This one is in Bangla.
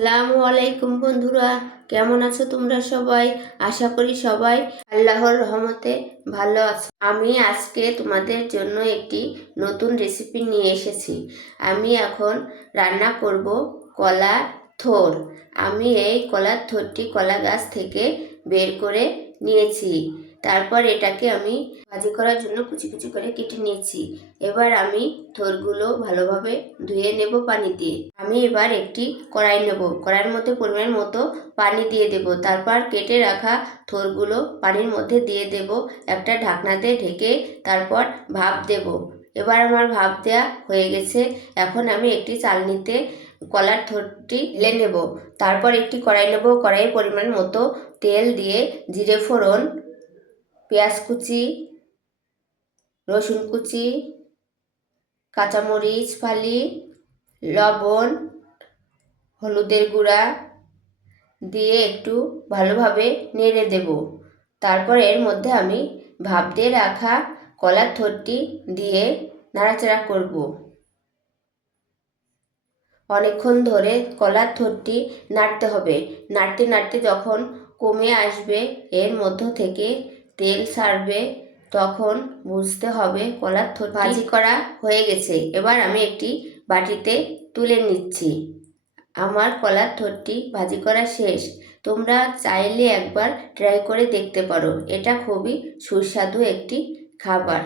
আসসালামু আলাইকুম বন্ধুরা, কেমন আছো তোমরা সবাই? আশা করি সবাই আল্লাহর রহমতে ভালো আছো। আমি আজকে তোমাদের জন্য একটি নতুন রেসিপি নিয়ে এসেছি। আমি এখন রান্না করব কলার থোড়। আমি এই কলার থোড়টি কলা গাছ থেকে বের করে নিয়েছি। তারপর এটাকে আমি ভাজি করার জন্য কুচি কুচি করে কেটে নিয়েছি। এবার আমি থোড়গুলো ভালোভাবে ধুয়ে নেব পানি দিয়ে। আমি এবার একটি কড়াই নেব। কড়াইয়ের মধ্যে পরিমাণ মতো পানি দিয়ে দেব। তারপর কেটে রাখা থোড়গুলো পানির মধ্যে দিয়ে দেব। একটা ঢাকনাতে ঢেকে তারপর ভাপ দেব। এবার আমার ভাপ দেওয়া হয়ে গেছে। এখন আমি একটি চালনিতে কলার থোড়টি ঢেলে নেব। তারপর একটি কড়াই নেব। কড়াইয়ে পরিমাণ মতো তেল দিয়ে জিরে ফোড়ন, পেঁয়াজ কুচি, রসুন কুচি, কাঁচামরিচ ফালি, লবণ, হলুদের গুঁড়া দিয়ে একটু ভালোভাবে নেড়ে দেব। তারপর এর মধ্যে আমি ভাপ দিয়ে রাখা কলার থোড়টি দিয়ে নাড়াচাড়া করব। অনেকক্ষণ ধরে কলার থোড়টি নাড়তে হবে। নাড়তে নাড়তে যখন কমে আসবে, এর মধ্য থেকে তেল ছাড়বে, তখন বুঝতে হবে কলার থোড় ভাজি করা হয়ে গেছে। এবার আমি একটি বাটিতে তুলে নিচ্ছি। আমার কলার থোড়টি ভাজি করা শেষ। তোমরা চাইলে একবার ট্রাই করে দেখতে পারো। এটা খুবই সুস্বাদু একটি খাবার।